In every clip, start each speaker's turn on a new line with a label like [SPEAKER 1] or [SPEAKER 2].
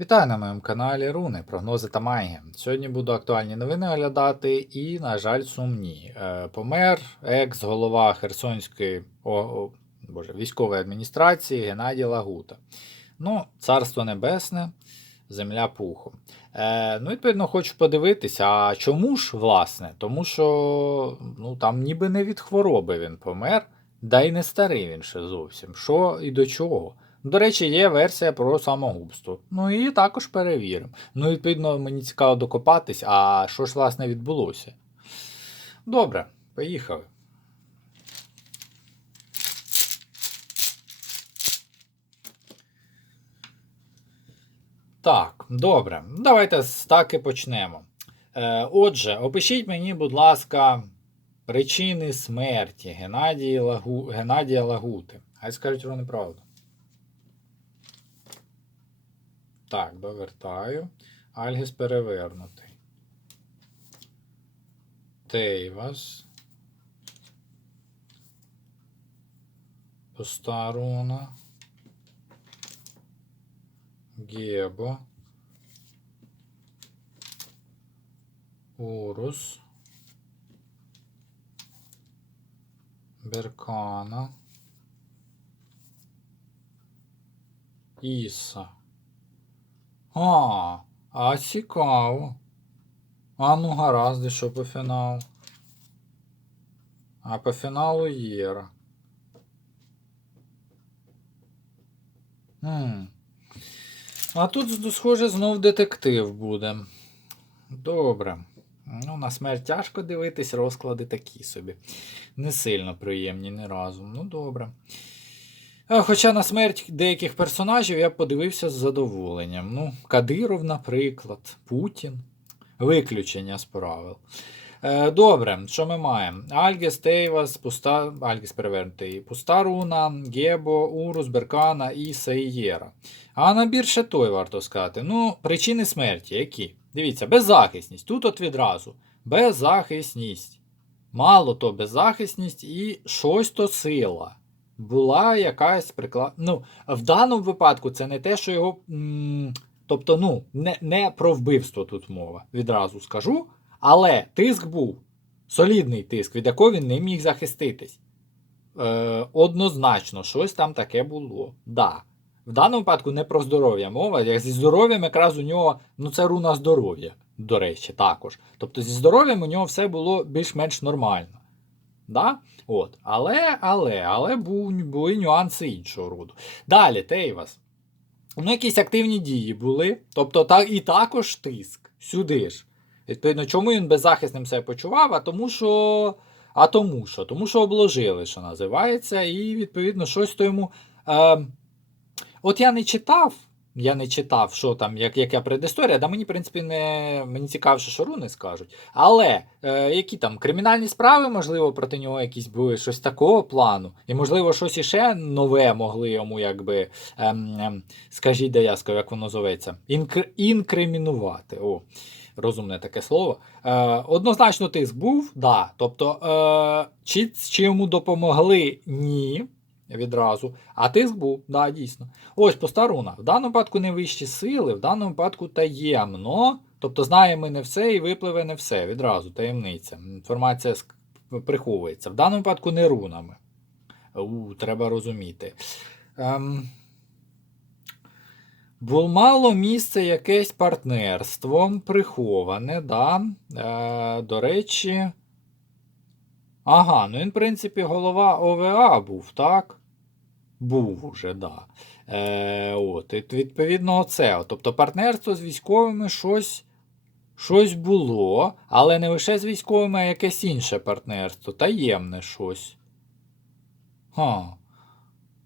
[SPEAKER 1] Вітаю на моєму каналі Руни, прогнози та магія. Сьогодні буду актуальні новини оглядати і, на жаль, сумні. Е, помер екс-голова Херсонської о, о, боже, військової адміністрації Геннадій Лагута. Ну, царство небесне, земля пухом. Е, ну, відповідно, хочу подивитися, а чому ж, власне? Тому що ну, там ніби не від хвороби він помер, да й не старий він ще зовсім. Що і до чого? До речі, є версія про самогубство. Ну і також перевіримо. Ну, відповідно, мені цікаво докопатись, а що ж власне відбулося. Добре, поїхали. Так, добре. Давайте з таки почнемо. Е, отже, опишіть мені, будь ласка, причини смерті Геннадія, Лагу... Геннадія Лагути. Хай скажуть вони правду. Так, довертаю. Альгіс перевернутий. Тейвас. Пуста руна. Гебо. Урус. Беркана. Іса. А, а цікаво. А ну гаразд, і що по фіналу? А по фіналу Єра. Хм. А тут, схоже, знов детектив буде. Добре. Ну, на смерть тяжко дивитись, розклади такі собі. Не сильно приємні ні разу. Ну, добре. А, Хоча на смерть деяких персонажів я подивився з задоволенням. Ну, Кадиров, наприклад, Путін. Виключення з правил. Е, Добре, що ми маємо? Альгіс, Тейвас, пуста, Альгіс перевернутий, Пуста Руна, Гебо, Урус, Беркана, і Єра. А набір ще той варто сказати. Ну, причини смерті які? Дивіться, беззахисність. Тут от відразу. Беззахисність. Мало то беззахисність і щось то сила була якась приклад. Ну, в даному випадку це не те, що його. Тобто, ну, не, не про вбивство тут мова, відразу скажу. Але тиск був солідний тиск, від якого він не міг захиститись. Е, Однозначно, щось там таке було. Да. В даному випадку не про здоров'я мова. Як зі здоров'ям якраз у нього, ну це руна здоров'я, до речі, також. Тобто зі здоров'ям у нього все було більш-менш нормально. Да? От. Але, але, але були нюанси іншого роду. Далі, Тейвас. Ну, якісь активні дії були. Тобто, та, і також тиск. Сюди ж. Відповідно, чому він беззахисним себе почував? А тому, що. А тому що? Тому що обложили, що називається, і, відповідно, щось то йому. Е, От я не читав. Я не читав, що там, як, яка предісторія, да мені, в принципі, не мені цікавіше, що руни скажуть. Але е, які там кримінальні справи, можливо, проти нього якісь були щось такого плану, і, можливо, щось іще нове могли йому, якби, ем, ем, скажіть, де я скажу, як воно зоветься, Інкр... інкримінувати. О, розумне таке слово. Е, Однозначно, тиск був, да. Тобто, е, чи, чи йому допомогли? Ні відразу. А тиск був, да, дійсно. Ось постаруна. В даному випадку не вищі сили, в даному випадку таємно. Тобто знаємо ми не все і випливе не все. Відразу таємниця. Інформація приховується. В даному випадку не рунами. У, Треба розуміти. Ем... Було мало місце якесь партнерство приховане, да. Е, до речі. Ага, ну він, в принципі, голова ОВА був, так? Був уже, да. Е, от, і Відповідно, оце. Тобто партнерство з військовими щось щось було, але не лише з військовими, а якесь інше партнерство, таємне щось. Ха.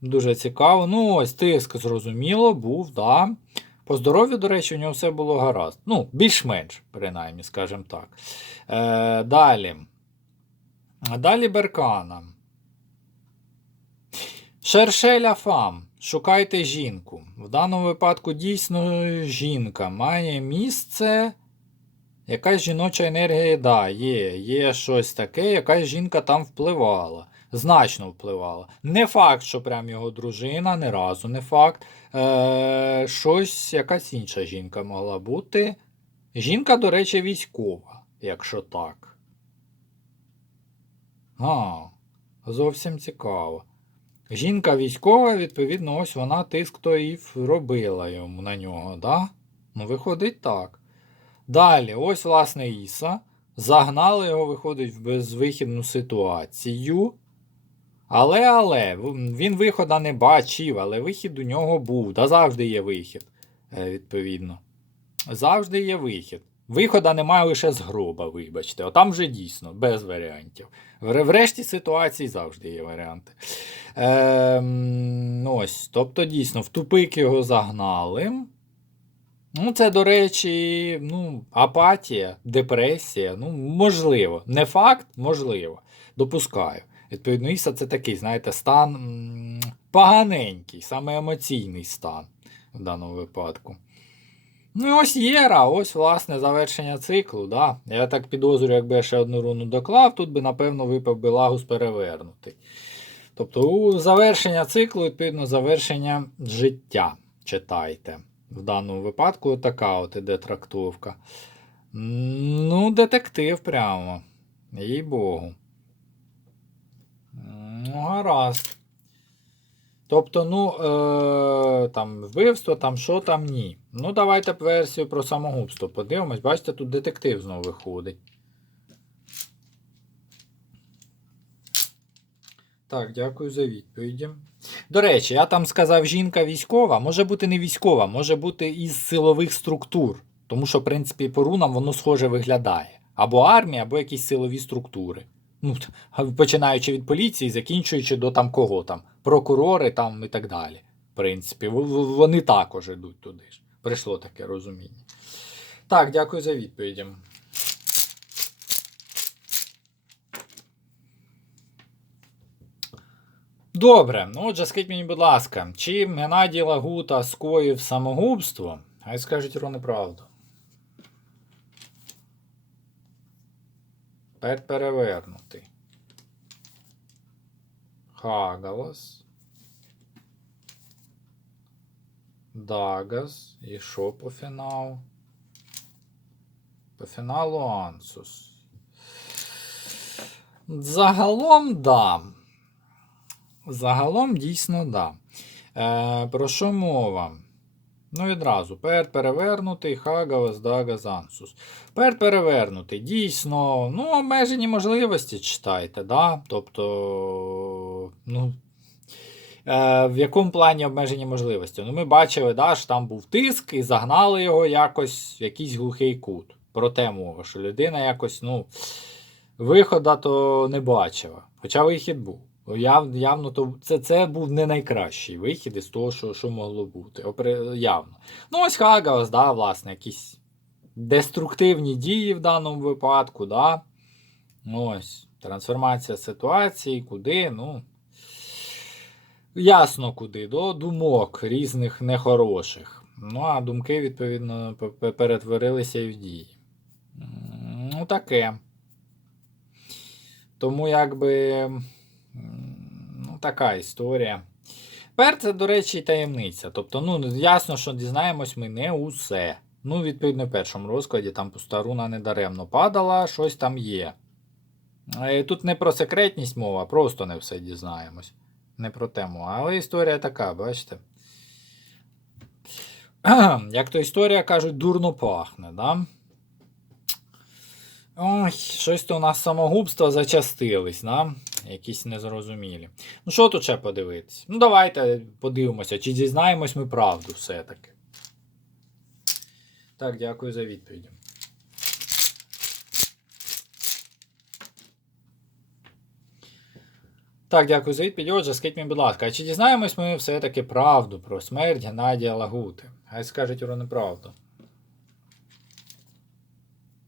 [SPEAKER 1] Дуже цікаво. Ну, ось тиск, зрозуміло, був, да. По здоров'ю, до речі, у нього все було гаразд. Ну, більш-менш, принаймні, скажімо так. Е, Далі. Далі Беркана. Шершеля фам. Шукайте жінку. В даному випадку дійсно жінка має місце. Якась жіноча енергія, да, є, є щось таке, якась жінка там впливала. Значно впливала. Не факт, що прям його дружина, не разу не факт. Е, щось, якась інша жінка могла бути. Жінка, до речі, військова, якщо так. А, зовсім цікаво. Жінка військова, відповідно, ось вона тиск то і робила йому на нього, да? Ну, виходить так. Далі, ось, власне, Іса. Загнали його, виходить, в безвихідну ситуацію. Але, але, він виходу не бачив, але вихід у нього був. Да завжди є вихід, е, відповідно. Завжди є вихід. Виходу немає лише з гроба, вибачте. А там вже дійсно, без варіантів. В в решті ситуацій завжди є варіанти. Ем, ось, Тобто, дійсно, в тупик його загнали. Ну, це, до речі, ну, апатія, депресія. Ну, можливо. Не факт, можливо. Допускаю. Відповідно, Іса це такий, знаєте, стан поганенький, саме емоційний стан в даному випадку. Ну і ось Єра, ось, власне, завершення циклу. Да? Я так підозрюю, якби я ще одну руну доклав, тут би, напевно, випав би лагус перевернутий. Тобто, у завершення циклу, відповідно, завершення життя. Читайте. В даному випадку така от іде трактовка. Ну, детектив прямо. Їй Богу. Ну, гаразд. Тобто, ну, е, там вбивство, там що там ні. Ну, давайте версію про самогубство подивимось. Бачите, тут детектив знову виходить. Так, дякую за відповіді. До речі, я там сказав, жінка військова, може бути не військова, може бути із силових структур. Тому що, в принципі, по рунам воно схоже виглядає. Або армія, або якісь силові структури. Ну, Починаючи від поліції, закінчуючи до там кого там, прокурори там і так далі. В принципі, вони також йдуть туди ж. Прийшло таке розуміння. Так, дякую за відповіді. Добре, ну отже, скажіть мені, будь ласка, чи Геннадій Лагута скоїв самогубство? Хай скажуть про неправду. Тепер перевернутий. Хагалас. Дагас. І що по фіналу? По фіналу Ансус. Загалом да. Загалом дійсно да. Е, Про що мова? Ну, відразу. Перед перевернутий, Хагавас, Дагас, Ансус. Перед перевернутий. Дійсно, ну, обмежені можливості читайте, да? Тобто, ну. Е, В якому плані обмежені можливості? Ну, Ми бачили, да, що там був тиск і загнали його якось в якийсь глухий кут. Проте мова, що людина якось, ну, виходу то не бачила. Хоча вихід був. Яв, явно, то це це був не найкращий вихід із того, що що могло бути. Опри, явно. Ну, ось Хагаус, да, власне, якісь деструктивні дії в даному випадку. да. Ось, Трансформація ситуації, куди, ну. Ясно куди, до думок різних нехороших. Ну, а думки, відповідно, перетворилися і в дії. Ну, таке. Тому якби. Ну, така історія. Тепер це, до речі, таємниця. Тобто, ну, ясно, що дізнаємось ми не усе. Ну, відповідно, в першому розкладі там пуста руна недаремно падала, щось там є. Е, тут не про секретність мова, просто не все дізнаємось. Не про тему. Але історія така, бачите? Як то історія кажуть, дурно пахне, да? Ой, щось то у нас самогубства зачастились, да? Якісь незрозумілі. Ну, що тут ще подивитись? Ну, давайте подивимося, чи дізнаємось ми правду все-таки. Так, дякую за відповідь. Так, дякую за відповідь. Отже, скажіть мені, будь ласка, а чи дізнаємось ми все-таки правду про смерть Геннадія Лагути? Хай скажуть про неправду.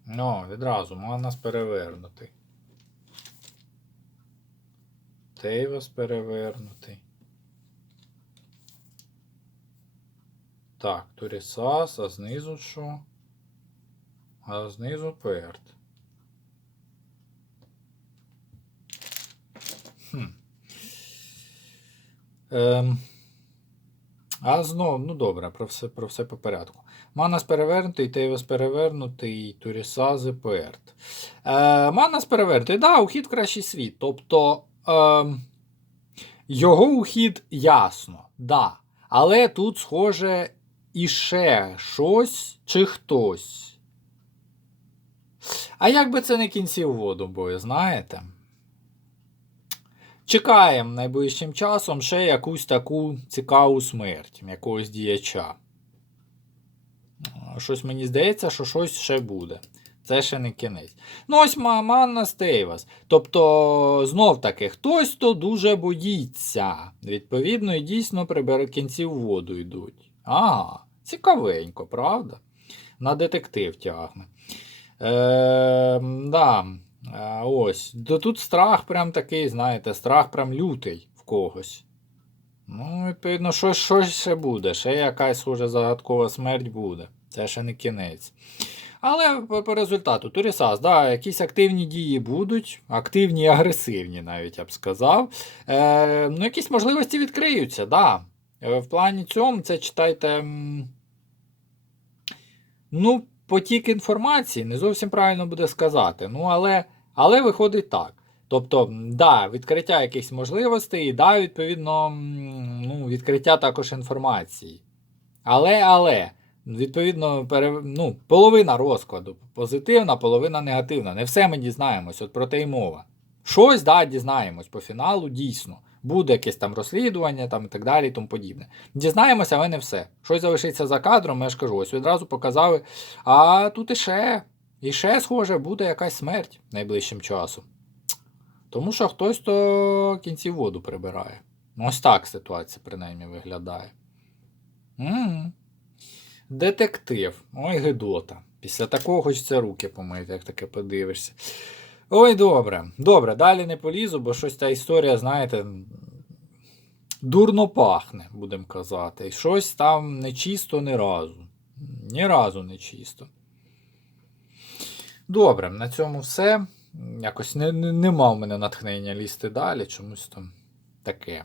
[SPEAKER 1] Ну, відразу, можна нас перевернути. Тейвас перевернутий. Так, Турісас, а знизу що? А знизу перт. Хм. Ем, а знов, ну добре, про все, про все по порядку. Манас перевернутий, Тейвес перевернутий, Турісази Перт. Е, Манас перевернутий, да, ухід в кращий світ. Тобто ем, його ухід ясно, да. Але тут, схоже, іще щось чи хтось. А як би це не кінців воду, бо знаєте? Чекаємо найближчим часом ще якусь таку цікаву смерть якогось діяча. Щось мені здається, що щось ще буде. Це ще не кінець. Ну, ось Ма- Манна Стейвас. Тобто, знов таки, хтось то дуже боїться. Відповідно, і дійсно прибере кінців воду йдуть. Ага, цікавенько, правда? На детектив тягне. Е, да. Ось. Тут страх прям такий, знаєте, страх прям лютий в когось. Ну, відповідно, щось, щось ще буде. Ще якась схоже загадкова смерть буде. Це ще не кінець. Але по, результату Турісас, да, якісь активні дії будуть, активні і агресивні, навіть я б сказав. Е, ну, якісь можливості відкриються, да. Е, В плані цьому це читайте. Ну, потік інформації, не зовсім правильно буде сказати. Ну, але, але виходить так. Тобто, да, відкриття якихось можливостей, і да, відповідно, відкриття також інформації. Але, але, відповідно, пере, ну, половина розкладу позитивна, половина негативна. Не все ми дізнаємось, от про те й мова. Щось, да, дізнаємось по фіналу, дійсно. Буде якесь там розслідування там, і так далі, і тому подібне. Дізнаємося, але не все. Щось залишиться за кадром, я ж кажу, ось відразу показали. А тут іще, іще, схоже, буде якась смерть найближчим часом. Тому що хтось то кінці воду прибирає. Ну, Ось так ситуація принаймні виглядає. м Детектив. Ой, Гедота. Після такого хочеться руки помити, як таке подивишся. Ой, добре. Добре, далі не полізу, бо щось та історія, знаєте, дурно пахне, будемо казати. І щось там нечисто ні разу. Ні разу не чисто. Добре, на цьому все. Якось не, не, нема в мене натхнення лізти далі, чомусь там таке.